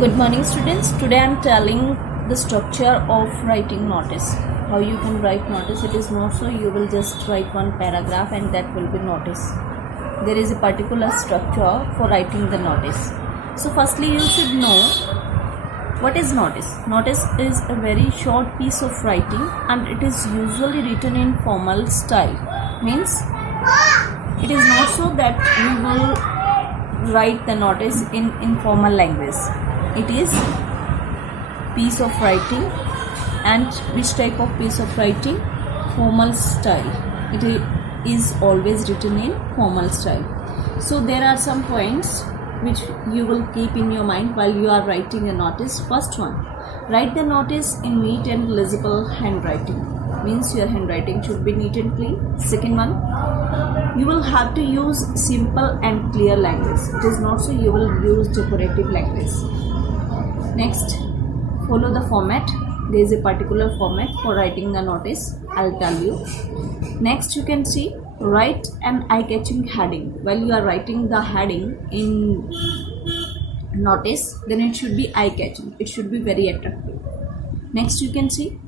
Good morning students. Today I am telling the structure of writing notice. How you can write notice. It is not so you will just write one paragraph and that will be notice. There is a particular structure for writing the notice. So firstly you should know what is notice. Notice is a very short piece of writing and it is usually written in formal style. Means it is not so that we will write the notice in informal language. It is piece of writing, and which type of piece of writing? Formal style. It is always written in formal style. So there are some points which you will keep in your mind while you are writing a notice. First one, write the notice in neat and legible handwriting. Means your handwriting should be neat and clean. Second one, you will have to use simple and clear language. It is not so you will use decorative language. Next, follow the format. There is a particular format for writing the notice. I'll tell you. Next, you can see, write an eye-catching heading. While you are writing the heading in notice, then it should be eye-catching. It should be very attractive. Next, you can see,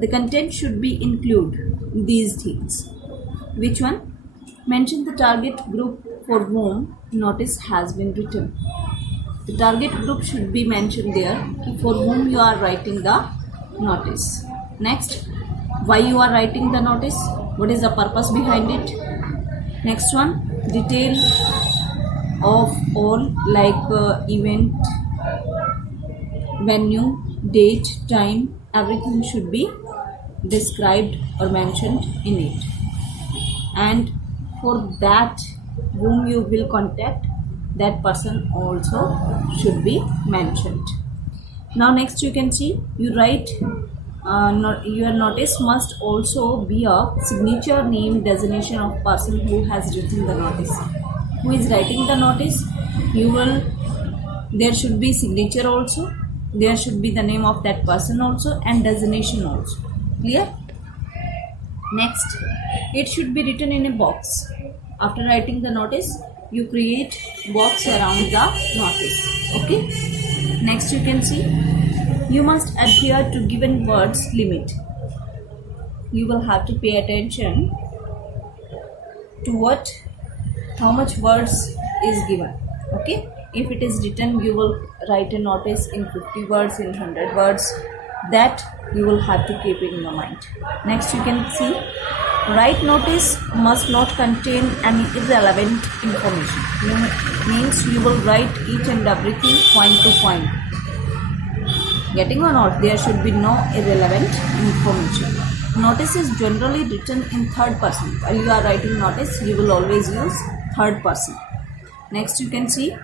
the content should be include these things. Which one? Mention the target group for whom notice has been written. The target group should be mentioned there for whom you are writing the notice. Next, why you are writing the notice? What is the purpose behind it? Next one, detail of all like event, venue, date, time, everything should be described or mentioned in it. And for that whom you will contact, that person also should be mentioned. Now next you can see, you write your notice must also be a signature name designation of person who has written the notice. Who is writing the notice? There should be signature also, there should be the name of that person also, and designation also. Clear? Next, it should be written in a box. After writing the notice, you create box around the notice. Okay? Next you can see, you must adhere to given words limit. You will have to pay attention to how much words is given. Okay? If it is written, you will write a notice in 50 words, in 100 words. That you will have to keep in your mind. Next you can see, write notice must not contain any irrelevant information. Means you will write each and everything point to point. Getting or not? There should be no irrelevant information. Notice is generally written in third person. While you are writing notice, you will always use third person. Next you can see,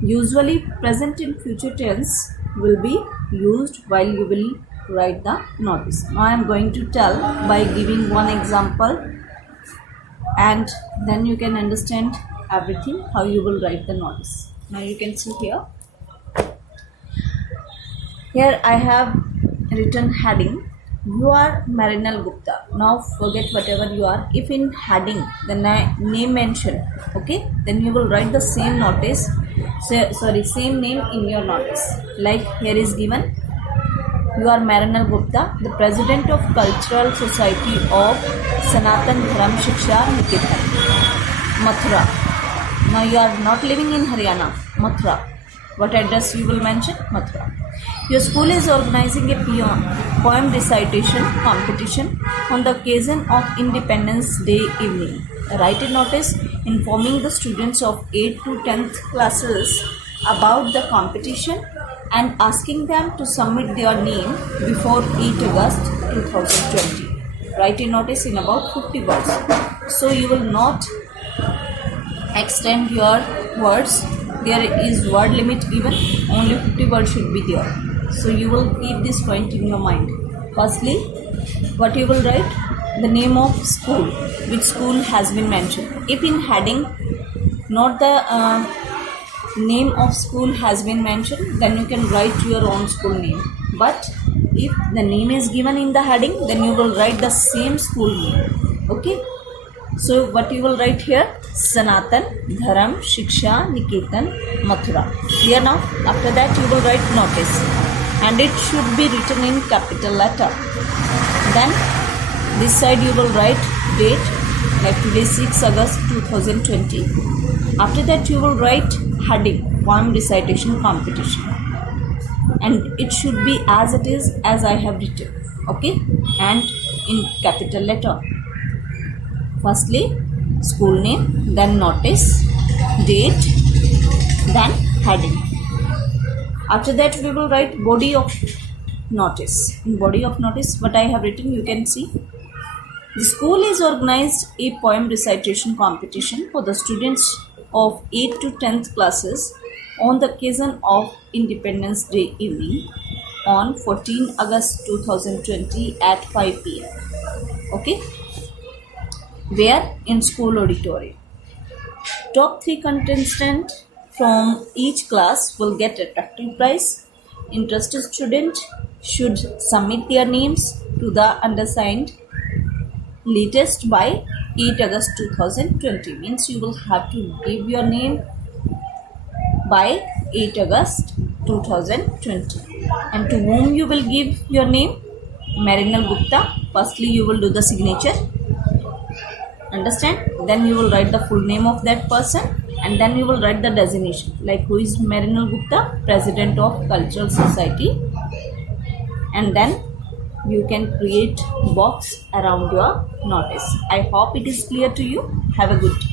usually present and future tense will be used while you will write the notice. Now I am going to tell by giving one example, and then you can understand everything how you will write the notice. Now you can see here. Here I have written heading, you are Marinal Gupta. Now forget whatever you are. If in heading the name mentioned, okay, then you will write the same notice. Same name in your notice. Like here is given, you are Marinal Gupta, the president of Cultural Society of Sanatan Dharam Shiksha Niketan, Mathura. Now you are not living in Haryana, Mathura. What address you will mention? Mathura. Your school is organizing a poem recitation competition on the occasion of Independence Day evening. Write a notice informing the students of 8th to 10th classes about the competition and asking them to submit their name before 8 August 2020. Write a notice in about 50 words. So you will not extend your words. There is word limit given, only 50 words should be there. So you will keep this point in your mind. Firstly, what you will write? The name of school, which school has been mentioned. If in heading not the name of school has been mentioned, then you can write your own school name. But if the name is given in the heading, then you will write the same school name. Okay? So what you will write here? Sanatan Dharam Shiksha Niketan Mathura. Clear now? After that you will write notice, and it should be written in capital letter. Then this side you will write date, like today 6 August 2020. After that you will write heading, poem recitation competition, and it should be as it is as I have written, okay, and in capital letter. Firstly school name, then notice, date, then heading. After that we will write body of notice. In body of notice, what I have written, you can see. The school is organized a poem recitation competition for the students of 8th to 10th classes on the occasion of Independence Day evening on 14 August 2020 at 5 p.m. Okay? Where? In school auditorium. Top 3 contestants from each class will get attractive prize. Interested student should submit their names to the undersigned latest by 8 August 2020. Means you will have to give your name by 8 August 2020. And to whom you will give your name? Marinal Gupta. Firstly you will do the signature. Understand? Then you will write the full name of that person, and then you will write the designation, like who is Marinal Gupta, President of Cultural Society, and then you can create box around your notice. I hope it is clear to you. Have a good day.